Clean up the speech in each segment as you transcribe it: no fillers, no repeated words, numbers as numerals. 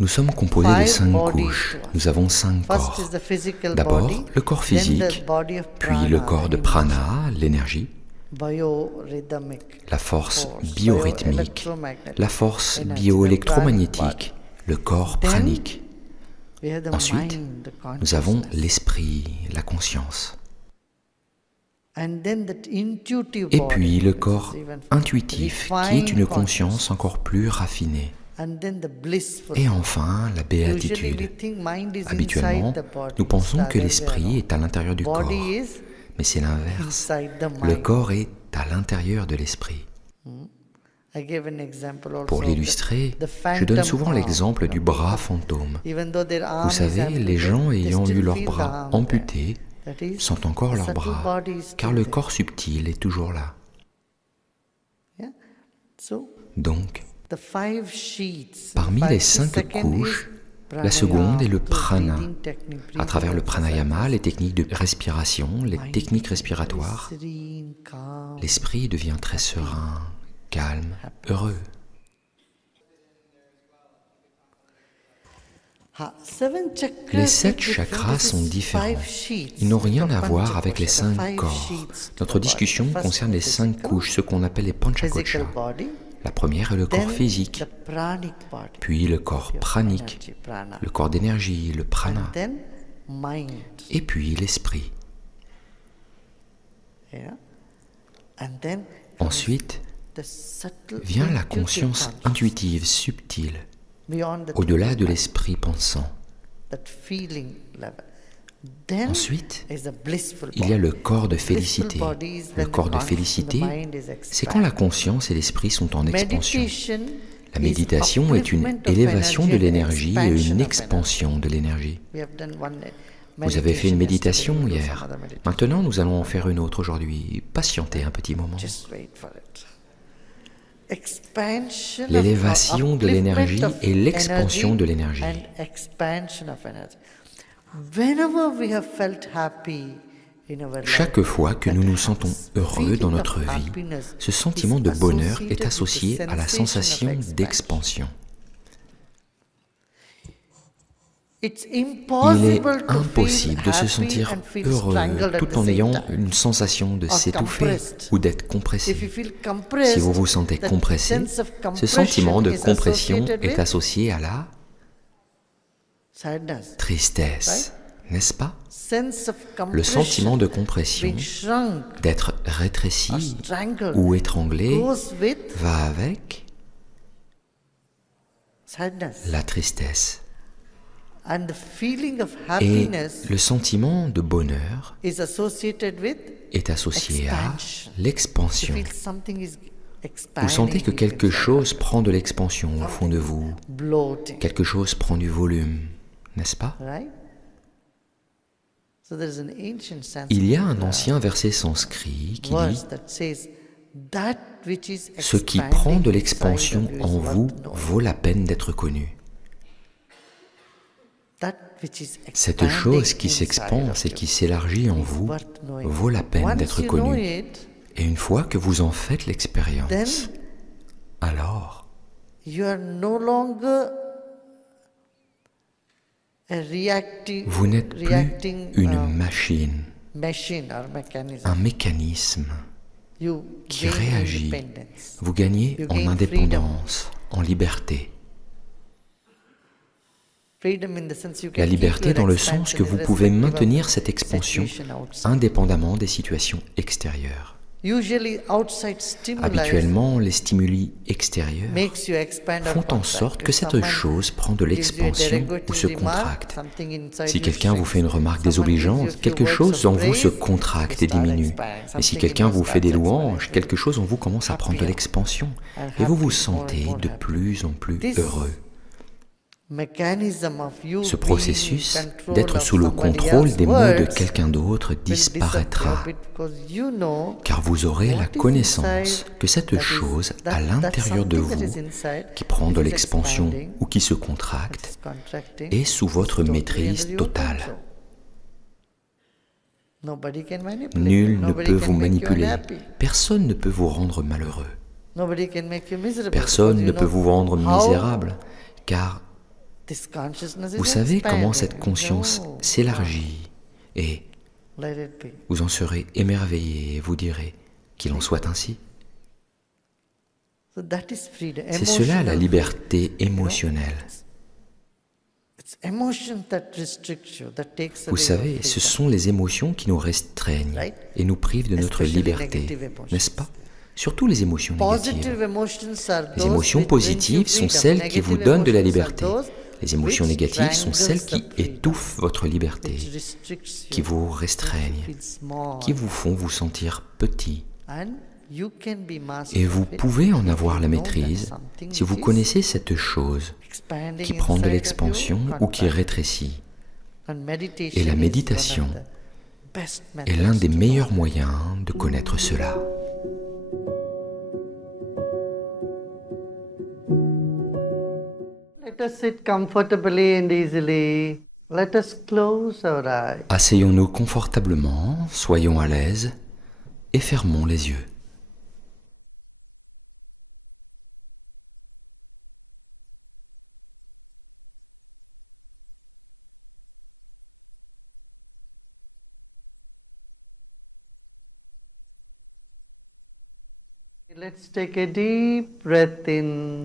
Nous sommes composés de 5 couches. Nous avons 5 corps. D'abord, le corps physique, puis le corps de prana, l'énergie, la force biorhythmique, la force bioélectromagnétique, le corps pranique. Ensuite, nous avons l'esprit, la conscience. Et puis le corps intuitif, qui est une conscience encore plus raffinée. Et enfin, la béatitude. Habituellement, nous pensons que l'esprit est à l'intérieur du corps, mais c'est l'inverse. Le corps est à l'intérieur de l'esprit. Pour l'illustrer, je donne souvent l'exemple du bras fantôme. Vous savez, les gens ayant eu leurs bras amputés sont encore leurs bras, car le corps subtil est toujours là. Donc, parmi les 5 couches, la seconde est le prana. À travers le pranayama, les techniques de respiration, les techniques respiratoires, l'esprit devient très serein, calme, heureux. Les 7 chakras sont différents. Ils n'ont rien à voir avec les 5 corps. Notre discussion concerne les 5 couches, ce qu'on appelle les panchakoshas. La première est le corps physique, puis le corps pranique, le corps d'énergie, le prana, et puis l'esprit. Ensuite vient la conscience intuitive, subtile, au-delà de l'esprit pensant. Ensuite, il y a le corps de félicité. Le corps de félicité, c'est quand la conscience et l'esprit sont en expansion. La méditation est une élévation de l'énergie et une expansion de l'énergie. Vous avez fait une méditation hier. Maintenant, nous allons en faire une autre aujourd'hui. Patientez un petit moment. L'élévation de l'énergie et l'expansion de l'énergie. Chaque fois que nous nous sentons heureux dans notre vie, ce sentiment de bonheur est associé à la sensation d'expansion. Il est impossible de se sentir heureux tout en ayant une sensation de s'étouffer ou d'être compressé. Si vous vous sentez compressé, ce sentiment de compression est associé à la tristesse, n'est-ce pas? Le sentiment de compression, d'être rétréci ou étranglé, va avec la tristesse. Et le sentiment de bonheur est associé à l'expansion. Vous sentez que quelque chose prend de l'expansion au fond de vous, quelque chose prend du volume, n'est-ce pas? Il y a un ancien verset sanskrit qui dit « Ce qui prend de l'expansion en vous vaut la peine d'être connu ». Cette chose qui s'expanse et qui s'élargit en vous vaut la peine d'être connue. Et une fois que vous en faites l'expérience, alors vous n'êtes plus une machine, un mécanisme qui réagit. Vous gagnez en indépendance, en liberté. La liberté dans le sens que vous pouvez maintenir cette expansion indépendamment des situations extérieures. Habituellement, les stimuli extérieurs font en sorte que cette chose prend de l'expansion ou se contracte. Si quelqu'un vous fait une remarque désobligeante, quelque chose en vous se contracte et diminue. Et si quelqu'un vous fait des louanges, quelque chose en vous commence à prendre de l'expansion. Et vous vous sentez de plus en plus heureux. Ce processus d'être sous le contrôle des mots de quelqu'un d'autre disparaîtra, car vous aurez la connaissance que cette chose à l'intérieur de vous, qui prend de l'expansion ou qui se contracte, est sous votre maîtrise totale. Nul ne peut vous manipuler, personne ne peut vous rendre malheureux, personne ne peut vous rendre misérable, car vous savez comment cette conscience s'élargit et vous en serez émerveillé et vous direz qu'il en soit ainsi. C'est cela la liberté émotionnelle. Vous savez, ce sont les émotions qui nous restreignent et nous privent de notre liberté, n'est-ce pas? Surtout les émotions négatives. Les émotions positives sont celles qui vous donnent de la liberté. Les émotions négatives sont celles qui étouffent votre liberté, qui vous restreignent, qui vous font vous sentir petit. Et vous pouvez en avoir la maîtrise si vous connaissez cette chose qui prend de l'expansion ou qui rétrécit. Et la méditation est l'un des meilleurs moyens de connaître cela. Asseyons-nous confortablement, soyons à l'aise et fermons les yeux.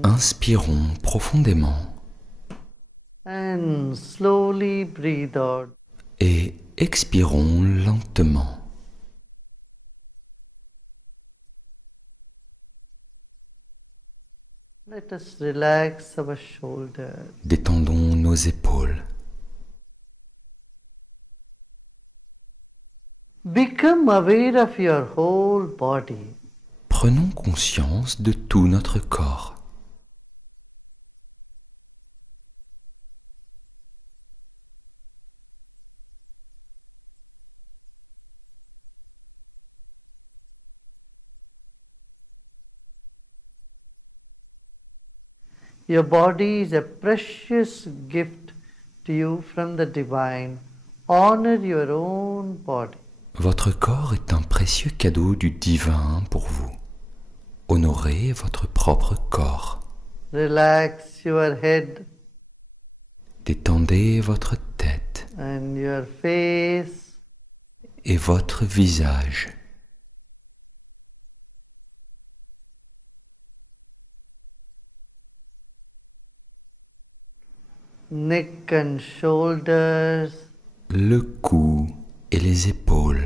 Inspirons profondément et expirons lentement. Détendons nos épaules. Become aware of your whole body. Prenons conscience de tout notre corps. Your body is a precious gift to you from the divine. Honor your own body. Votre corps est un précieux cadeau du divin pour vous. Honorez votre propre corps. Relax your head. Détendez votre tête And your face. Et votre visage. Neck and shoulders. Le cou et les épaules.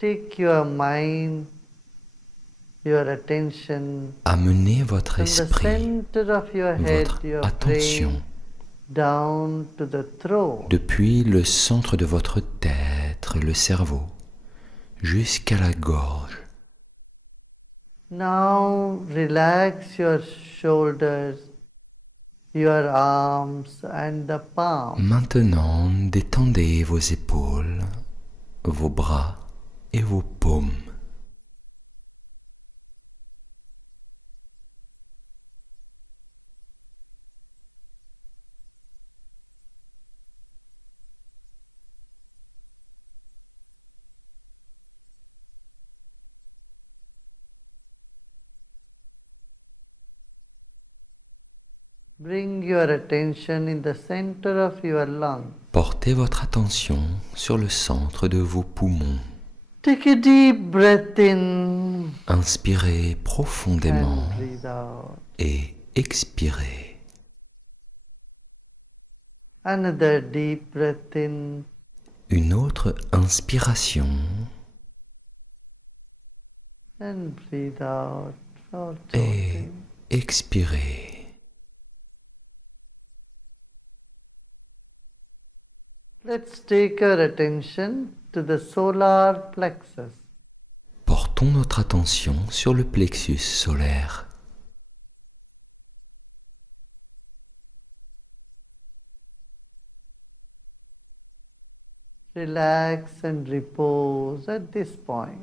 Take your mind, your attention, amenez votre from the esprit, center of your head, votre your attention, brain, down to the throat. depuis le centre de votre tête, le cerveau, jusqu'à la gorge. Now relax your shoulders, your arms and the palm. Maintenant, détendez vos épaules, vos bras et vos paumes. Bring your attention in the center of your lung. Portez votre attention sur le centre de vos poumons. Take a deep breath in. Inspirez profondément And breathe out. et expirez. Another deep breath in. Une autre inspiration And breathe out. et expirez. Let's take our attention to the solar plexus. Portons notre attention sur le plexus solaire. Relax and repose at this point.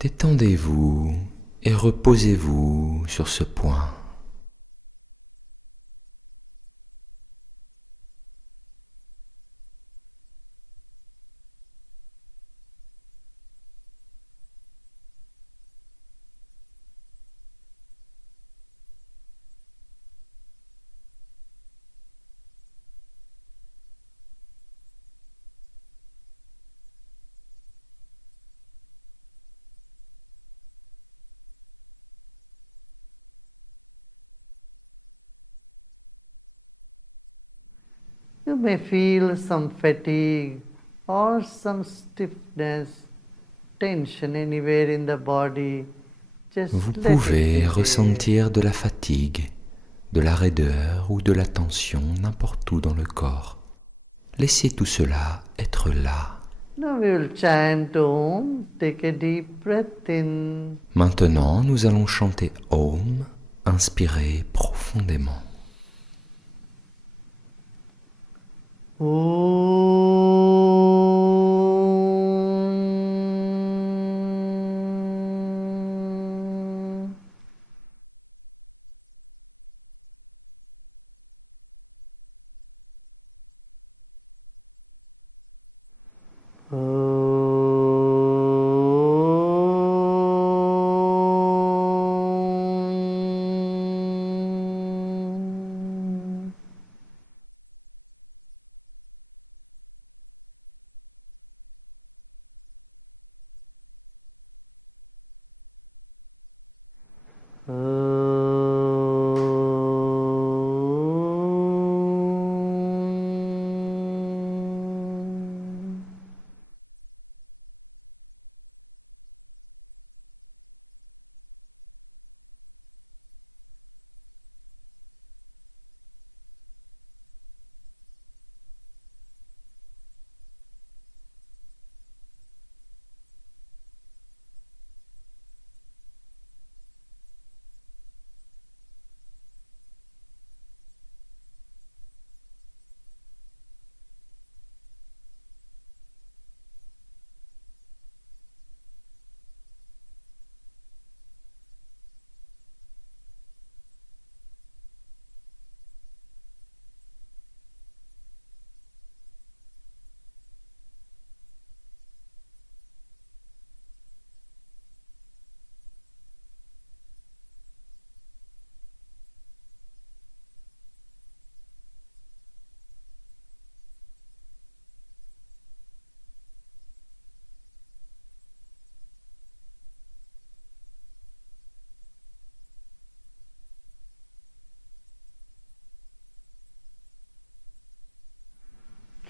Détendez-vous et reposez-vous sur ce point. You may feel some fatigue or some stiffness, tension anywhere in the body. Just Vous let pouvez it be ressentir de la fatigue, de la raideur ou de la tension n'importe où dans le corps. Laissez tout cela être là. Now we will chant Om. Take a deep breath in. Maintenant, nous allons chanter Om, inspirez profondément.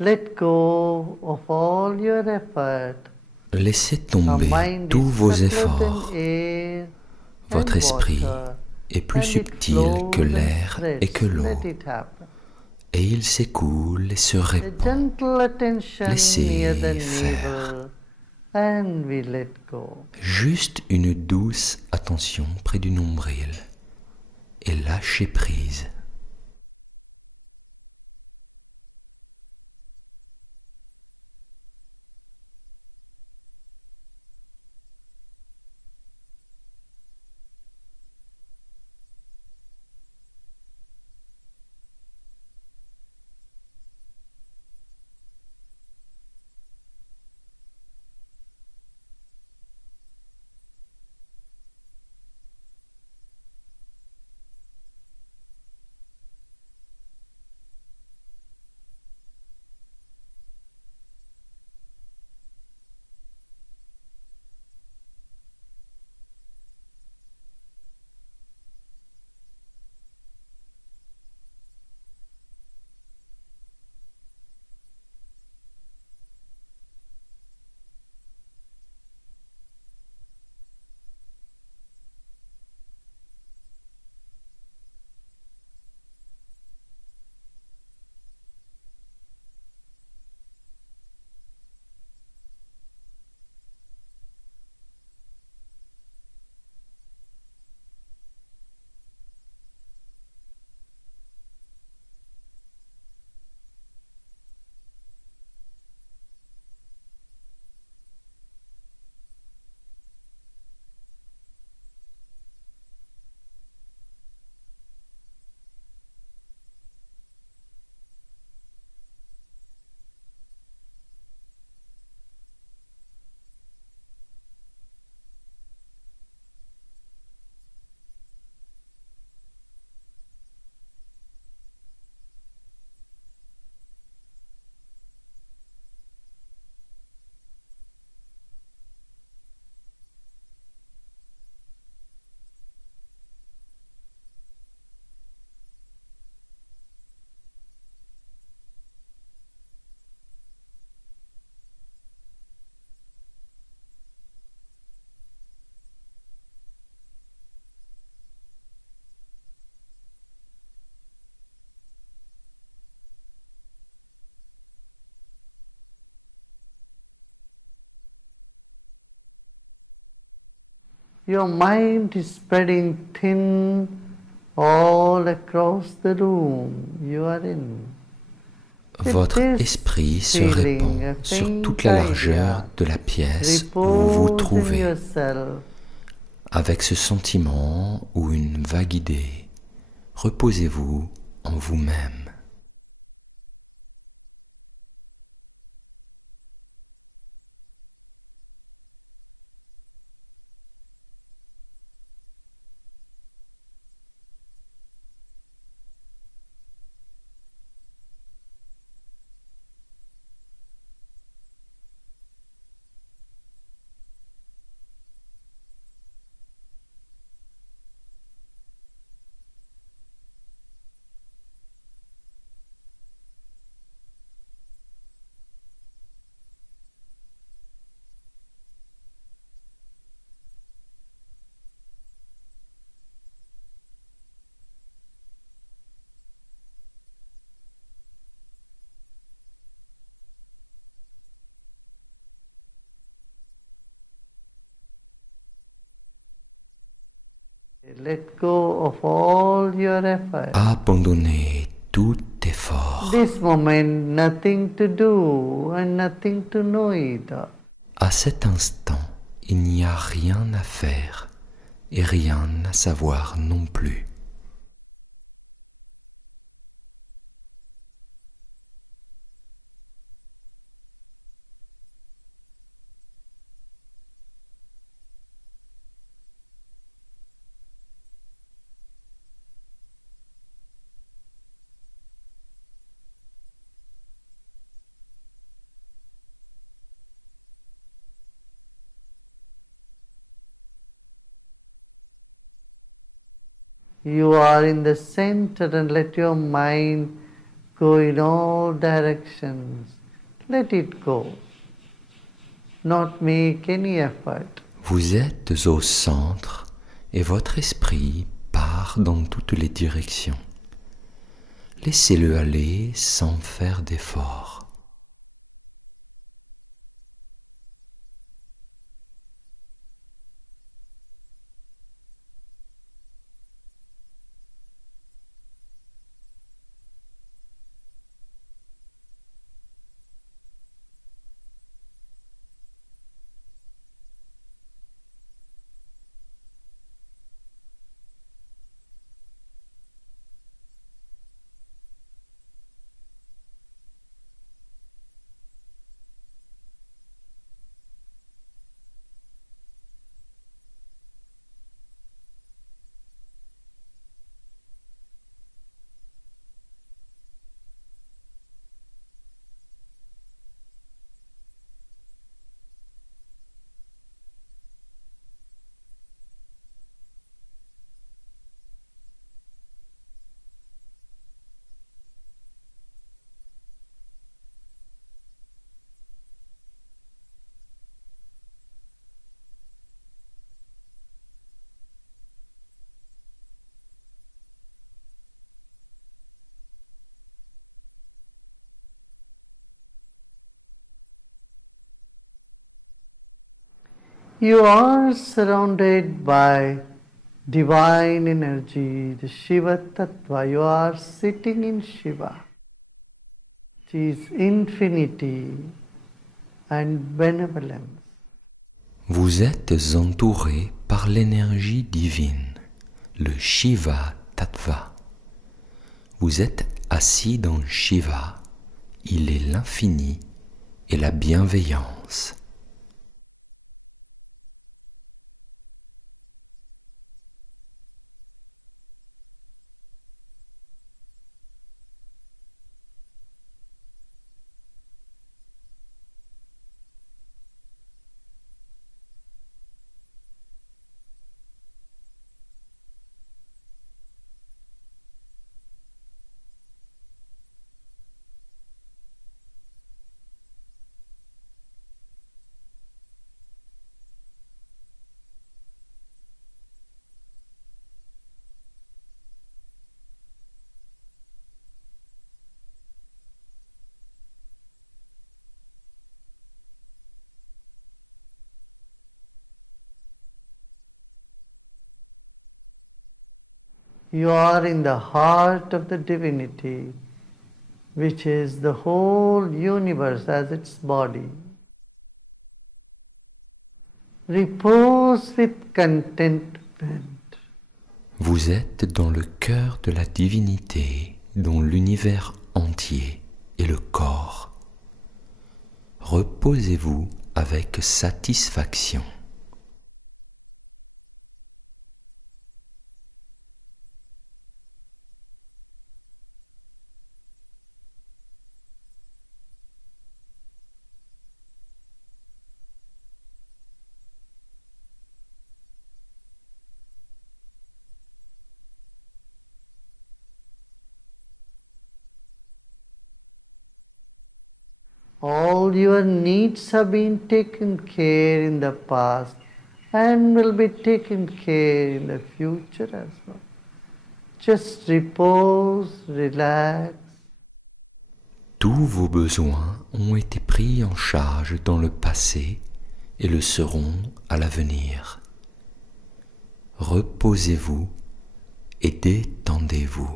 Let go of all your effort. Laissez tomber tous vos efforts. Votre esprit est plus subtil que l'air et que l'eau, et il s'écoule et se répand. Laissez faire. Juste une douce attention près du nombril, et lâchez prise. Your mind is spreading thin all across the room you are in. Votre esprit se répand sur toute la largeur de la pièce où vous vous trouvez, avec ce sentiment ou une vague idée. Reposez-vous en vous-même. Let go of all your efforts. Abandonnez tout effort. This moment, nothing to do and nothing to know either. À cet instant, il n'y a rien à faire et rien à savoir non plus. You are in the center and let your mind go in all directions. Let it go. Not make any effort. Vous êtes au centre et votre esprit part dans toutes les directions. Laissez-le aller sans faire d'effort. You are surrounded by divine energy, the Shiva Tattva. You are sitting in Shiva. It is infinity and benevolence. Vous êtes entouré par l'énergie divine, le Shiva Tattva. Vous êtes assis dans Shiva, il est l'infini et la bienveillance. You are in the heart of the divinity, which is the whole universe as its body. Repose with contentment. Vous êtes dans le cœur de la divinité dont l'univers entier est le corps. Reposez-vous avec satisfaction. All your needs have been taken care in the past and will be taken care in the future as well. Just repose, relax. Tous vos besoins ont été pris en charge dans le passé et le seront à l'avenir. Reposez-vous et détendez-vous.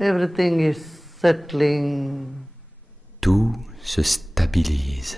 Everything is settling. Tout se stabilise.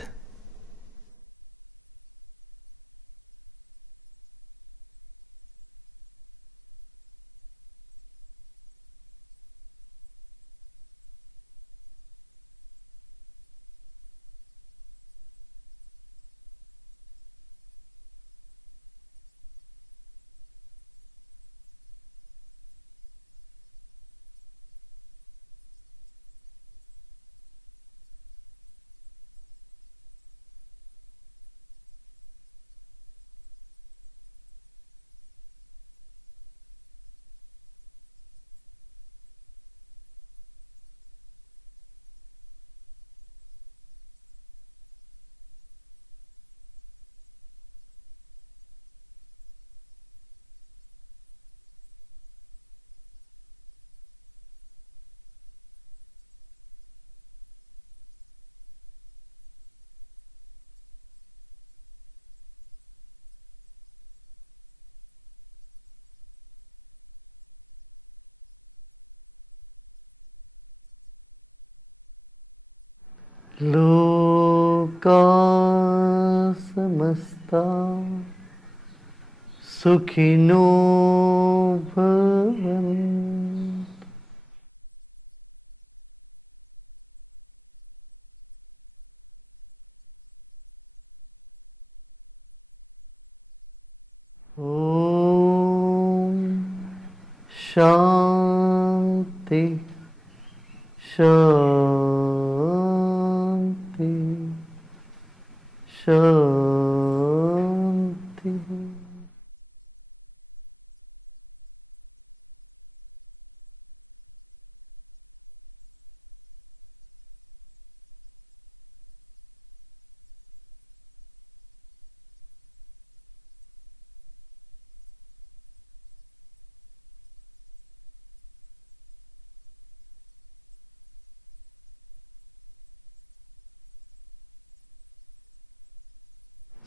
Loka samasta sukhino bhavantu. Shanti, Shanti, Shanti.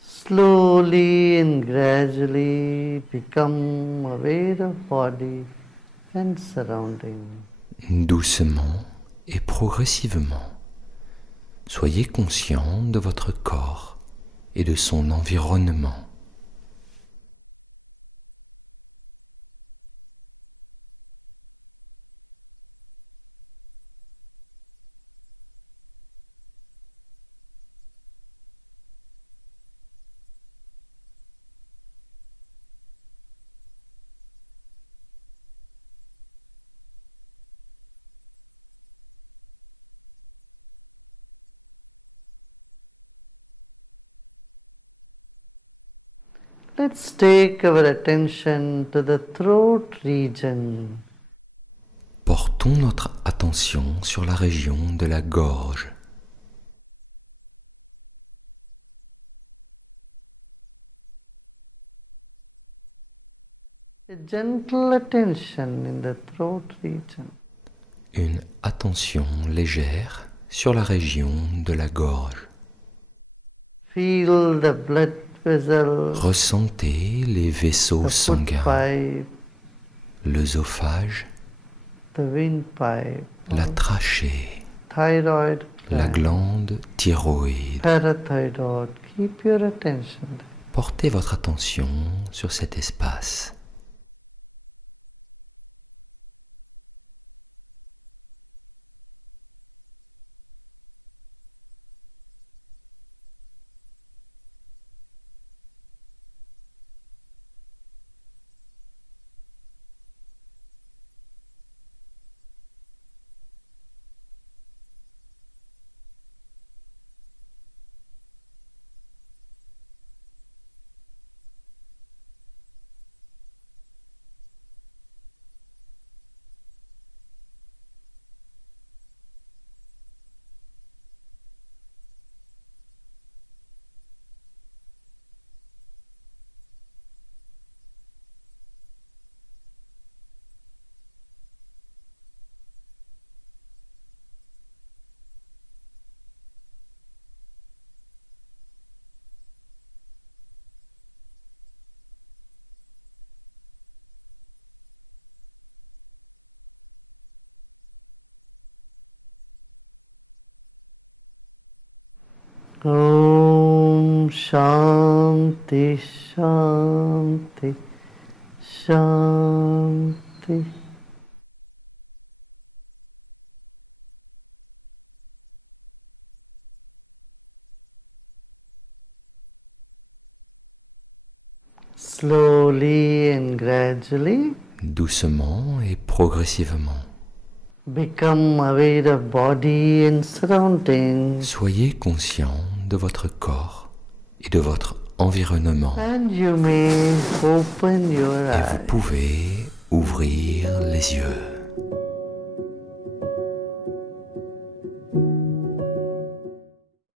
Slowly and gradually become aware of body and surrounding. Doucement et progressivement, soyez conscient de votre corps et de son environnement. Let's take our attention to the throat region. Portons notre attention sur la région de la gorge. A gentle attention in the throat region. Une attention légère sur la région de la gorge. Feel the blood vessel. Ressentez les vaisseaux sanguins, l'œsophage, the windpipe, la trachée, thyroid la glande thyroïde. Parathyroid. Keep your attention there. Portez votre attention sur cet espace. Om Shanti Shanti Shanti. Slowly and gradually, doucement et progressivement, become aware of body and surroundings. Soyez conscient de votre corps et de votre environnement. And you may open your eyes. Et vous pouvez ouvrir les yeux.